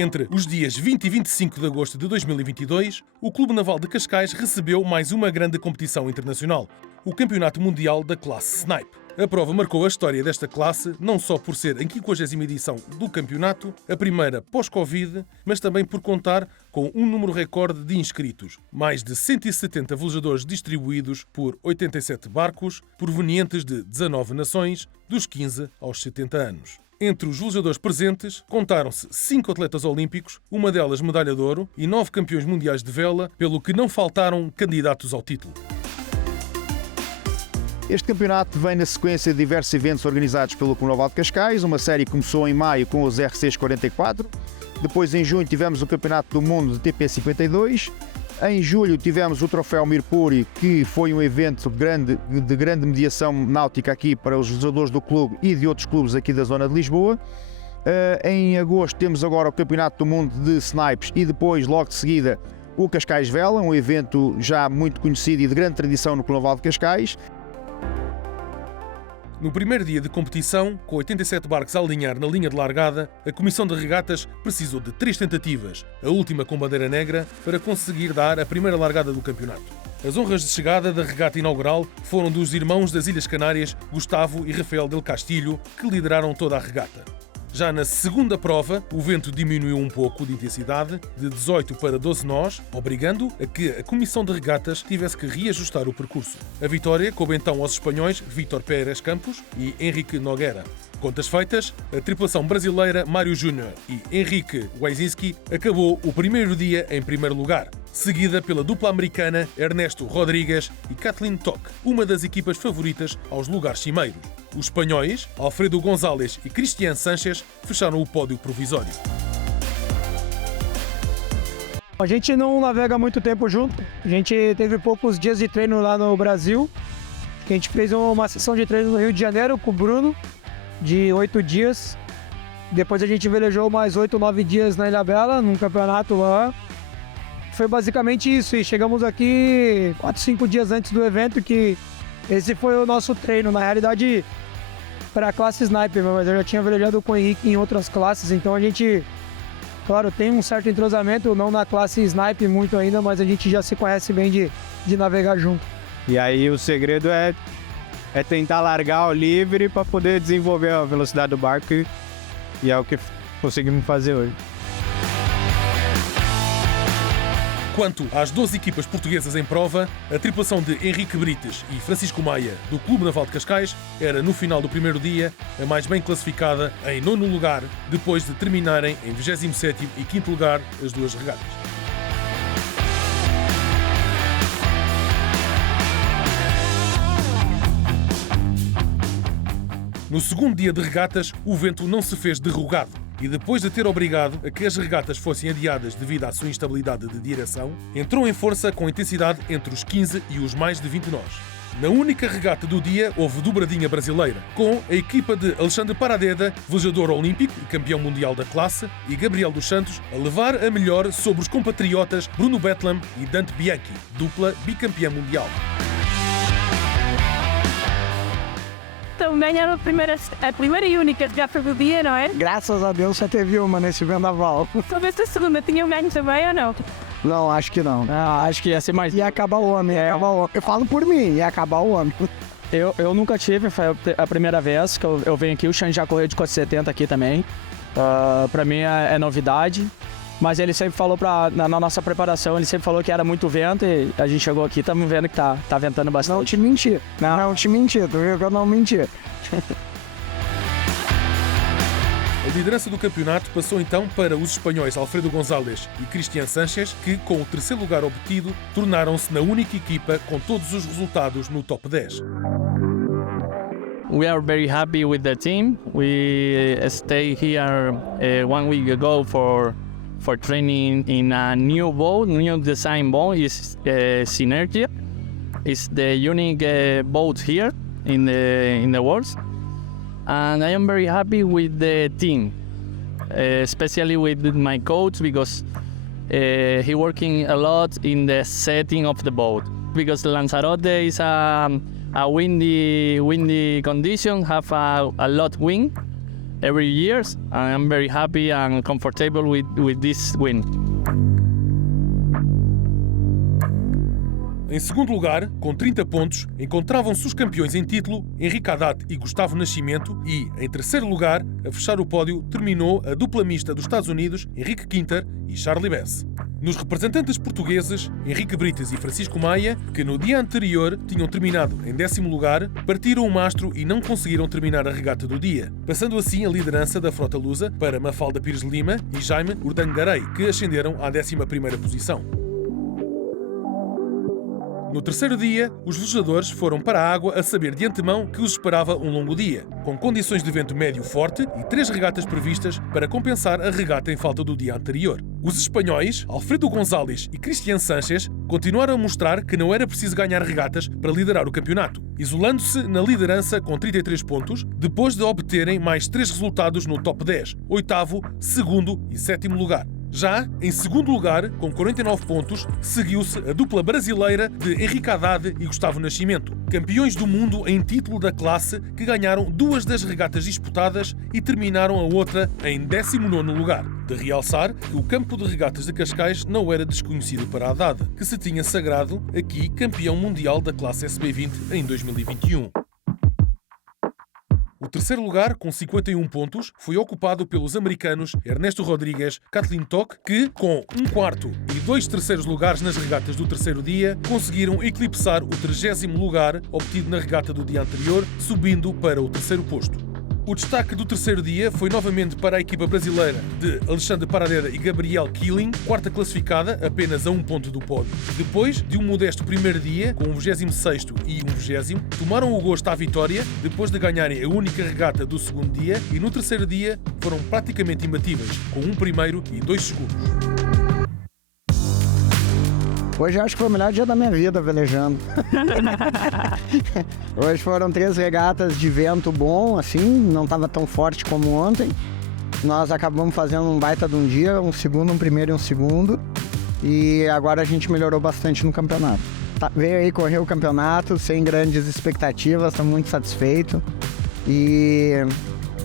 Entre os dias 20 e 25 de agosto de 2022, o Clube Naval de Cascais recebeu mais uma grande competição internacional, o Campeonato Mundial da Classe Snipe. A prova marcou a história desta classe, não só por ser a 50ª edição do campeonato, a primeira pós-Covid, mas também por contar com um número recorde de inscritos. Mais de 170 velejadores distribuídos por 87 barcos, provenientes de 19 nações, dos 15 aos 70 anos. Entre os velejadores presentes, contaram-se 5 atletas olímpicos, uma delas medalha de ouro, e 9 campeões mundiais de vela, pelo que não faltaram candidatos ao título. Este campeonato vem na sequência de diversos eventos organizados pelo Clube Naval de Cascais. Uma série começou em maio com os RCs 44, depois em junho tivemos o Campeonato do Mundo de TP 52, em julho tivemos o Troféu Mirpuri, que foi um evento de grande mediação náutica aqui para os velejadores do clube e de outros clubes aqui da zona de Lisboa. Em agosto temos agora o Campeonato do Mundo de Snipes e depois, logo de seguida, o Cascais Vela, um evento já muito conhecido e de grande tradição no Clube Naval de Cascais. No primeiro dia de competição, com 87 barcos a alinhar na linha de largada, a Comissão de Regatas precisou de 3 tentativas, a última com bandeira negra, para conseguir dar a primeira largada do campeonato. As honras de chegada da regata inaugural foram dos irmãos das Ilhas Canárias, Gustavo e Rafael del Castillo, que lideraram toda a regata. Já na segunda prova, o vento diminuiu um pouco de intensidade, de 18 para 12 nós, obrigando a que a Comissão de Regatas tivesse que reajustar o percurso. A vitória coube então aos espanhóis Vítor Pérez Campos e Henrique Nogueira. Contas feitas, a tripulação brasileira Mário Júnior e Henrique Wajcinski acabou o primeiro dia em primeiro lugar, seguida pela dupla americana Ernesto Rodrigues e Kathleen Tock, uma das equipas favoritas aos lugares cimeiros. Os espanhóis, Alfredo González e Cristian Sánchez, fecharam o pódio provisório. A gente não navega há muito tempo junto, a gente teve poucos dias de treino lá no Brasil. A gente fez uma sessão de treino no Rio de Janeiro com o Bruno, de 8 dias. Depois a gente velejou mais 8 ou 9 dias na Ilha Bela, num campeonato lá. Foi basicamente isso, e chegamos aqui 4, 5 dias antes do evento, que esse foi o nosso treino, na realidade, para a classe Sniper, mas eu já tinha velejado com o Henrique em outras classes, então a gente, claro, tem um certo entrosamento, não na classe Sniper muito ainda, mas a gente já se conhece bem de navegar junto. E aí o segredo é tentar largar o livre para poder desenvolver a velocidade do barco, e é o que conseguimos fazer hoje. Quanto às 12 equipas portuguesas em prova, a tripulação de Henrique Brites e Francisco Maia, do Clube Naval de Cascais, era, no final do primeiro dia, a mais bem classificada em 9º lugar, depois de terminarem em 27º e 5º lugar as duas regatas. No segundo dia de regatas, o vento não se fez derrogado e, depois de ter obrigado a que as regatas fossem adiadas devido à sua instabilidade de direção, entrou em força com intensidade entre os 15 e os mais de 20 nós. Na única regata do dia, houve dobradinha brasileira, com a equipa de Alexandre Paradeda, velejador olímpico e campeão mundial da classe, e Gabriel dos Santos, a levar a melhor sobre os compatriotas Bruno Betlam e Dante Bianchi, dupla bicampeã mundial. Também era a primeira e única regata do dia, não é? Graças a Deus só teve uma nesse vendaval. Sobre esta segunda, tinha um ganho também ou não? Não, acho que não. Acho que ia ser mais. Ia acabar o homem, Eu falo por mim, ia acabar o homem. Eu nunca tive, foi a primeira vez que eu venho aqui. O Xan já correu de 470 aqui também. Pra mim é novidade. Mas ele sempre falou, na nossa preparação, ele sempre falou que era muito vento, e a gente chegou aqui e estamos vendo que tá ventando bastante. Não te mentir. Não te mentir, tu viu que eu não menti. A liderança do campeonato passou então para os espanhóis Alfredo González e Cristian Sánchez, que, com o terceiro lugar obtido, tornaram-se na única equipa com todos os resultados no top 10. We are very happy with the team. We stay here 1 week ago for training in a new boat, new design boat is Synergia. It's the unique boat here in the world, and I am very happy with the team, especially with my coach, because he working a lot in the setting of the boat. Because Lanzarote is a windy condition, have a lot wind. every year. I'm very happy and comfortable with this win. Em segundo lugar, com 30 pontos, encontravam-se os campeões em título Henrique Haddad e Gustavo Nascimento e, em terceiro lugar, a fechar o pódio, terminou a dupla mista dos Estados Unidos, Henrique Quinter e Charlie Bess. Nos representantes portugueses, Henrique Brites e Francisco Maia, que no dia anterior tinham terminado em 10º lugar, partiram o mastro e não conseguiram terminar a regata do dia, passando assim a liderança da frota lusa para Mafalda Pires de Lima e Jaime Urdangaray, que ascenderam à 11ª posição. No terceiro dia, os velejadores foram para a água a saber de antemão que os esperava um longo dia, com condições de vento médio forte e 3 regatas previstas para compensar a regata em falta do dia anterior. Os espanhóis, Alfredo González e Cristian Sánchez, continuaram a mostrar que não era preciso ganhar regatas para liderar o campeonato, isolando-se na liderança com 33 pontos, depois de obterem mais 3 resultados no top 10, 8º, 2º e 7º lugar. Já em segundo lugar, com 49 pontos, seguiu-se a dupla brasileira de Henrique Haddad e Gustavo Nascimento, campeões do mundo em título da classe, que ganharam 2 das regatas disputadas e terminaram a outra em 19º lugar. De realçar que o campo de regatas de Cascais não era desconhecido para Haddad, que se tinha sagrado aqui campeão mundial da classe SB20 em 2021. O terceiro lugar, com 51 pontos, foi ocupado pelos americanos Ernesto Rodrigues e Kathleen Tock, que, com 1/4 e 2 terceiros lugares nas regatas do terceiro dia, conseguiram eclipsar o 30º lugar obtido na regata do dia anterior, subindo para o terceiro posto. O destaque do terceiro dia foi novamente para a equipa brasileira de Alexandre Paradeda e Gabriel Killing, quarta classificada, apenas a 1 ponto do pódio. Depois de um modesto primeiro dia, com o 26º e 20º, tomaram o gosto à vitória depois de ganharem a única regata do segundo dia e no terceiro dia foram praticamente imbatíveis, com 1 primeiro e 2 segundos. Hoje eu acho que foi o melhor dia da minha vida velejando. Hoje foram 3 regatas de vento bom, assim, não estava tão forte como ontem. Nós acabamos fazendo um baita de um dia, um segundo, um primeiro e um segundo. E agora a gente melhorou bastante no campeonato. Veio aí correr o campeonato sem grandes expectativas, estamos muito satisfeitos. E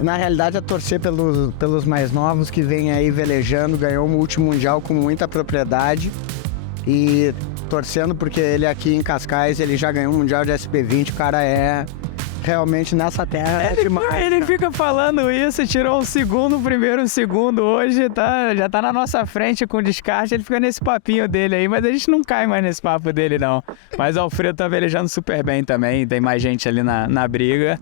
na realidade é torcer pelos mais novos que vêm aí velejando, ganhou o último mundial com muita propriedade. E torcendo porque ele aqui em Cascais, ele já ganhou um mundial de SP20, o cara é realmente nessa terra é demais. Ele fica falando isso, tirou um segundo, primeiro, um segundo, hoje já tá na nossa frente com descarte, ele fica nesse papinho dele aí, mas a gente não cai mais nesse papo dele não. Mas o Alfredo tá velejando super bem também, tem mais gente ali na briga.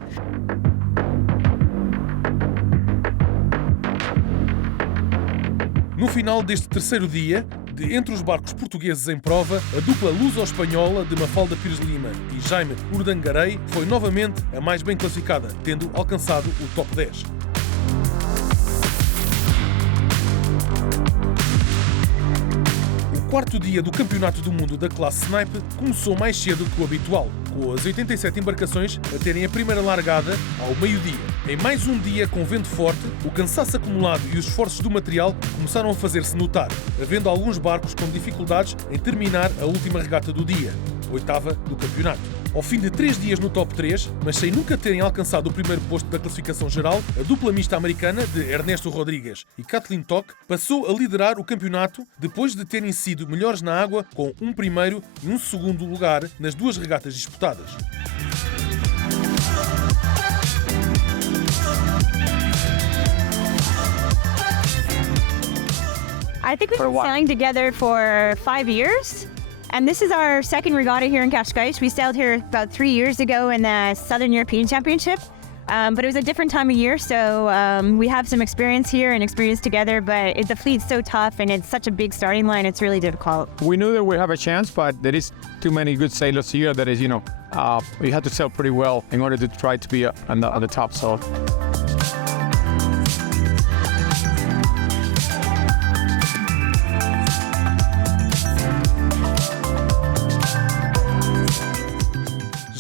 No final deste terceiro dia, entre os barcos portugueses em prova, a dupla luso-espanhola de Mafalda Pires de Lima e Jaime Urdangaray foi novamente a mais bem classificada, tendo alcançado o top 10. O quarto dia do Campeonato do Mundo da classe Snipe começou mais cedo que o habitual, com as 87 embarcações a terem a primeira largada ao meio-dia. Em mais um dia com vento forte, o cansaço acumulado e os esforços do material começaram a fazer-se notar, havendo alguns barcos com dificuldades em terminar a última regata do dia, 8ª do campeonato. Ao fim de 3 dias no top 3, mas sem nunca terem alcançado o primeiro posto da classificação geral, a dupla mista americana de Ernesto Rodrigues e Kathleen Tock passou a liderar o campeonato depois de terem sido melhores na água com 1 primeiro e 1 segundo lugar nas 2 regatas disputadas. I think we've been sailing together for 5 years. And this is our second regatta here in Cascais. We sailed here about 3 years ago in the Southern European Championship. But it was a different time of year, so we have some experience here and experience together, but the fleet's so tough and it's such a big starting line, it's really difficult. We knew that we have a chance, but there is too many good sailors here that is, we had to sail pretty well in order to try to be on the top, so.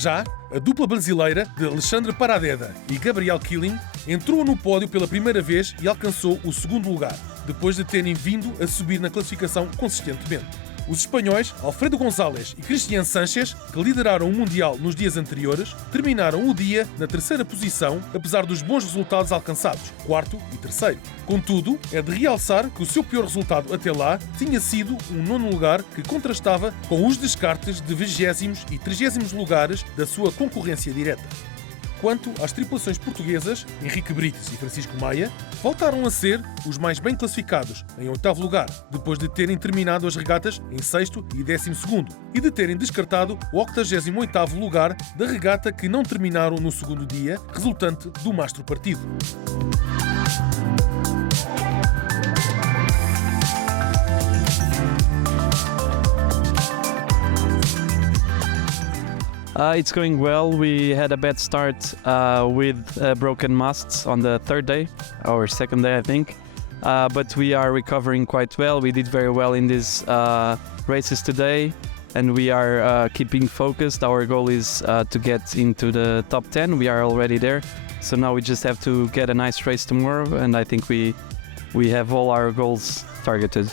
Já a dupla brasileira de Alexandre Paradeda e Gabriel Killing entrou no pódio pela primeira vez e alcançou o segundo lugar, depois de terem vindo a subir na classificação consistentemente. Os espanhóis Alfredo González e Cristian Sánchez, que lideraram o Mundial nos dias anteriores, terminaram o dia na terceira posição, apesar dos bons resultados alcançados, quarto e terceiro. Contudo, é de realçar que o seu pior resultado até lá tinha sido um nono lugar que contrastava com os descartes de 20º e 30º lugares da sua concorrência direta. Quanto às tripulações portuguesas, Henrique Brites e Francisco Maia voltaram a ser os mais bem classificados, em 8º lugar, depois de terem terminado as regatas em 6º e 12º e de terem descartado o 88º lugar da regata que não terminaram no segundo dia, resultante do mastro partido. It's going well. We had a bad start with broken masts on the third day, or second day, I think. But we are recovering quite well. We did very well in these races today, and we are keeping focused. Our goal is to get into the top 10. We are already there. So now we just have to get a nice race tomorrow, and I think we have all our goals targeted.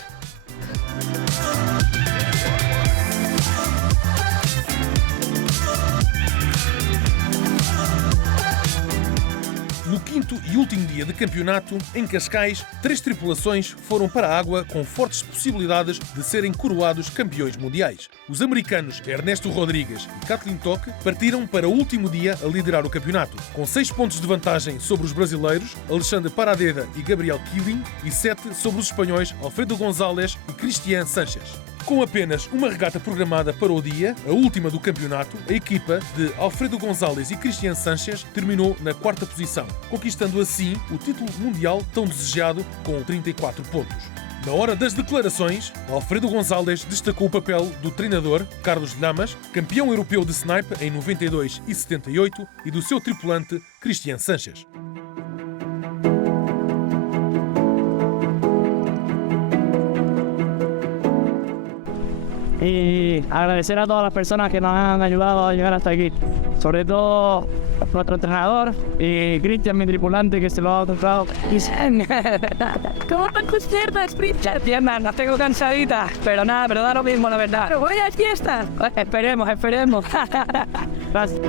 No quinto e último dia de campeonato, em Cascais, 3 tripulações foram para a água com fortes possibilidades de serem coroados campeões mundiais. Os americanos Ernesto Rodrigues e Kathleen Tock partiram para o último dia a liderar o campeonato, com 6 pontos de vantagem sobre os brasileiros Alexandre Paradeda e Gabriel Killing e 7 sobre os espanhóis Alfredo González e Cristian Sánchez. Com apenas uma regata programada para o dia, a última do campeonato, a equipa de Alfredo González e Cristian Sánchez terminou na 4ª posição, conquistando assim o título mundial tão desejado com 34 pontos. Na hora das declarações, Alfredo González destacou o papel do treinador Carlos Lamas, campeão europeu de snipe em 92 e 78, e do seu tripulante Cristian Sánchez. Y agradecer a todas las personas que nos han ayudado a llegar hasta aquí, sobre todo nuestro entrenador y Cristian, mi tripulante, que se lo ha tocado. ¿Cómo te conciertas, Cristian? Piernas, las tengo cansaditas, pero nada, pero da lo mismo, la verdad. Pero voy a fiestas. Esperemos. Gracias.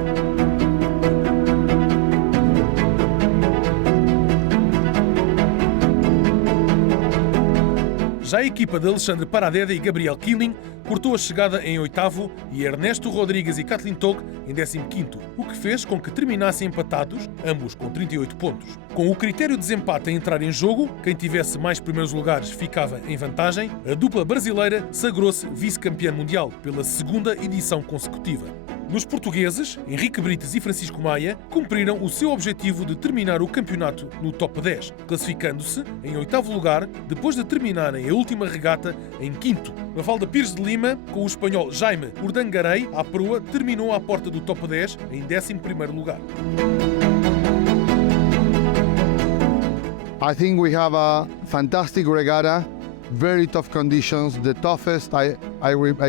Já a equipa de Alexandre Paradeda e Gabriel Killing cortou a chegada em 8º e Ernesto Rodrigues e Kathleen Tock em 15º, o que fez com que terminassem empatados, ambos com 38 pontos. Com o critério de desempate a entrar em jogo, quem tivesse mais primeiros lugares ficava em vantagem, a dupla brasileira sagrou-se vice-campeã mundial pela 2ª edição consecutiva. Nos portugueses, Henrique Brites e Francisco Maia cumpriram o seu objetivo de terminar o campeonato no top 10, classificando-se em 8º lugar depois de terminarem a última regata em 5º. Mafalda Pires de Lima, com o espanhol Jaime Urdangaray à proa, terminou à porta do top 10 em 11º lugar. I think we have a fantastic regatta, very tough conditions, the toughest I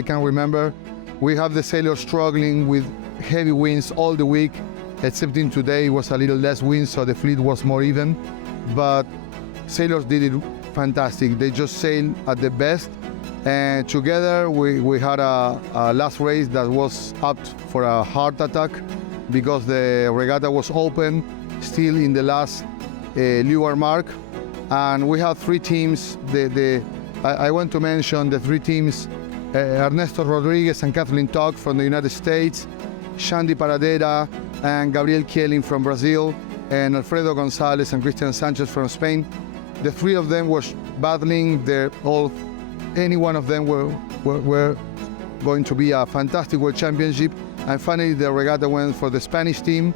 can remember. We have the sailors struggling with heavy winds all the week, excepting today it was a little less wind, so the fleet was more even. But sailors did it fantastic. They just sailed at the best. And together we had a last race that was up for a heart attack because the regatta was open, still in the last leeward mark. And we have 3 teams. I want to mention the 3 teams. Ernesto Rodriguez and Kathleen Tock from the United States, Xandi Paradeda and Gabriel Killing from Brazil, and Alfredo González and Cristian Sánchez from Spain. The 3 of them were battling. Any one of them were going to be a fantastic World Championship. And finally, the regatta went for the Spanish team.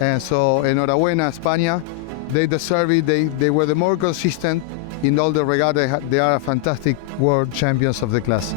And so, enhorabuena, España. They deserve it. They were the more consistent in all the regatta. They are fantastic world champions of the class.